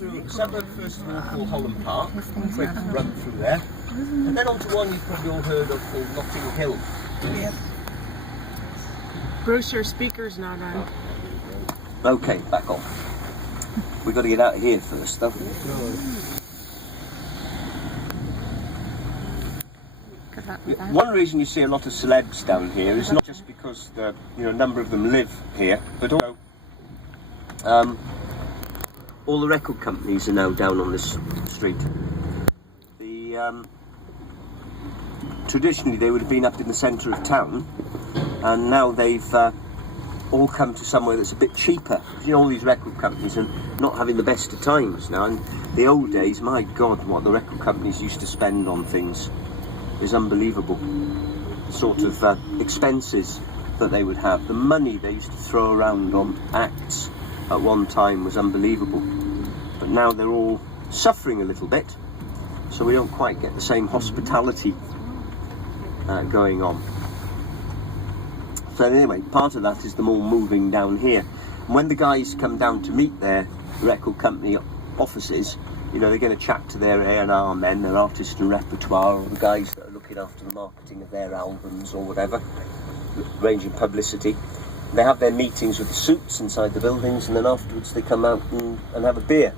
through a suburb first of all called Holland Park, quick run through there, and then onto one you've probably all heard of called Notting Hill. Yes. Bruce, your speaker's not on. Okay, back on. We've got to get out of here first, though. One reason you see a lot of celebs down here is not just because a number of them live here, but also all the record companies are now down on this street. Traditionally they would have been up in the centre of town, and now they've all come to somewhere that's a bit cheaper. All these record companies are not having the best of times now. And the old days, my God, what the record companies used to spend on things is unbelievable. The sort of expenses that they would have, the money they used to throw around on acts at one time was unbelievable. But now they're all suffering a little bit, so we don't quite get the same hospitality going on. So anyway, part of that is them all moving down here. And when the guys come down to meet their record company offices, they're going to chat to their A&R men, their artist and repertoire, or the guys that are looking after the marketing of their albums or whatever, arranging publicity. They have their meetings with the suits inside the buildings, and then afterwards they come out and have a beer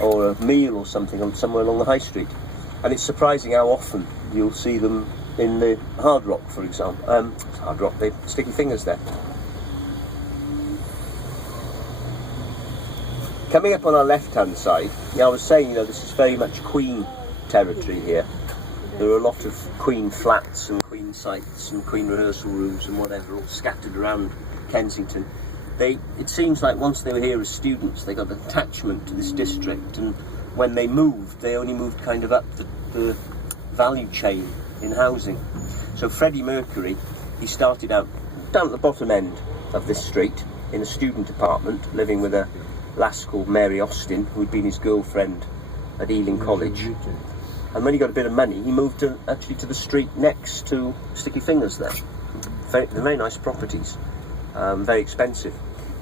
or a meal or something somewhere along the high street. And it's surprising how often you'll see them in the Hard Rock, for example. Hard Rock, the Sticky Fingers there. Coming up on our left-hand side, I was saying, this is very much Queen territory here. There are a lot of Queen flats and Queen sites and Queen rehearsal rooms and whatever, all scattered around Kensington. It seems like once they were here as students, they got an attachment to this district, and when they moved, they only moved kind of up the value chain in housing. So Freddie Mercury, he started out down at the bottom end of this street in a student apartment, living with a lass called Mary Austin, who had been his girlfriend at Ealing College. And when he got a bit of money, he moved actually to the street next to Sticky Fingers there. They're very nice properties, very expensive.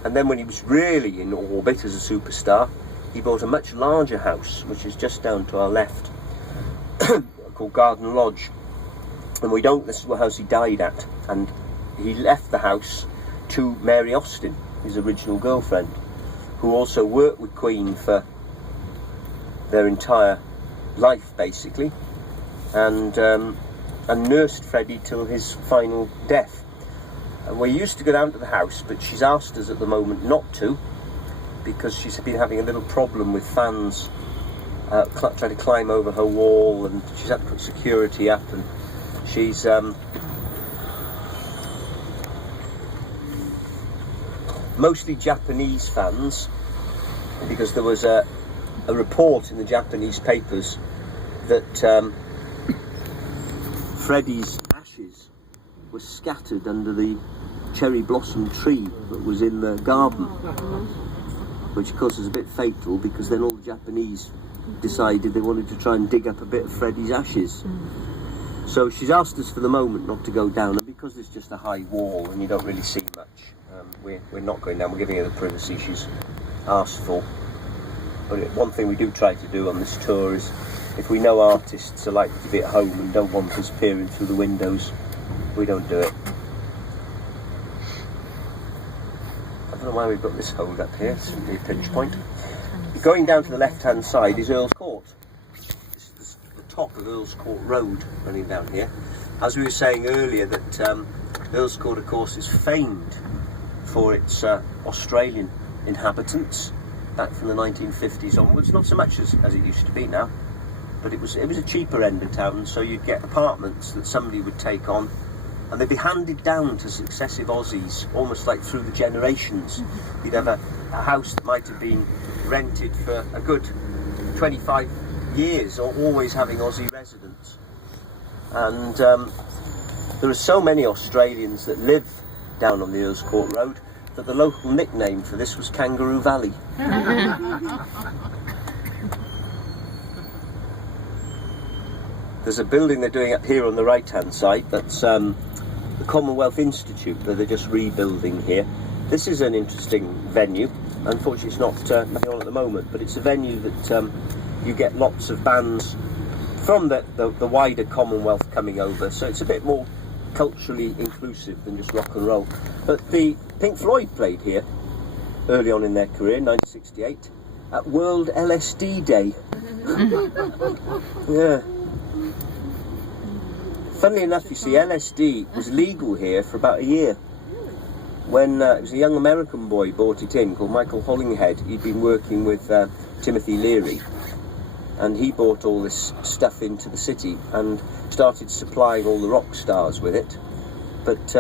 And then when he was really in orbit as a superstar, he bought a much larger house, which is just down to our left, called Garden Lodge. And this is the house he died at. And he left the house to Mary Austin, his original girlfriend, who also worked with Queen for their entire life, basically, and nursed Freddie till his final death. And we used to go down to the house, but she's asked us at the moment not to, because she's been having a little problem with fans trying to climb over her wall, and she's had to put security up, and she's mostly Japanese fans, because there was a report in the Japanese papers that Freddie's ashes were scattered under the cherry blossom tree that was in the garden, which of course is a bit fatal, because then all the Japanese decided they wanted to try and dig up a bit of Freddie's ashes. So she's asked us for the moment not to go down, and because there's just a high wall and you don't really see much, we're not going down. We're giving her the privacy she's asked for. But one thing we do try to do on this tour is, if we know artists are likely to be at home and don't want us peering through the windows, we don't do it. I don't know why we've got this hold up here. It's a pinch point. Going down to the left-hand side is Earl's Court. This is the top of Earl's Court Road running down here. As we were saying earlier, that Earl's Court, of course, is famed for its Australian inhabitants back from the 1950s onwards. Not so much as it used to be now, but it was a cheaper end of town, so you'd get apartments that somebody would take on, and they'd be handed down to successive Aussies, almost like through the generations. You'd have a house that might have been rented for a good 25 years, or always having Aussie residents. And there are so many Australians that live down on the Earl's Court Road that the local nickname for this was Kangaroo Valley. There's a building they're doing up here on the right-hand side, that's the Commonwealth Institute that they're just rebuilding here. This is an interesting venue. Unfortunately, it's not nothing on at the moment, but it's a venue that you get lots of bands from the wider Commonwealth coming over, so it's a bit more culturally inclusive than just rock and roll. But the Pink Floyd played here early on in their career, 1968, at World LSD Day. Yeah. Funnily enough, you see, LSD was legal here for about a year. When it was a young American boy bought it in called Michael Hollinghead. He'd been working with Timothy Leary, and he brought all this stuff into the city and started supplying all the rock stars with it. But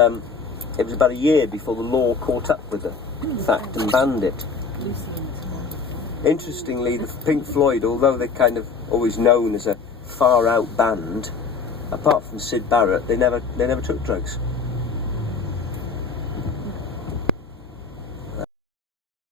it was about a year before the law caught up with the fact and banned it. Interestingly, the Pink Floyd, although they're kind of always known as a far out band, apart from Syd Barrett, they never took drugs.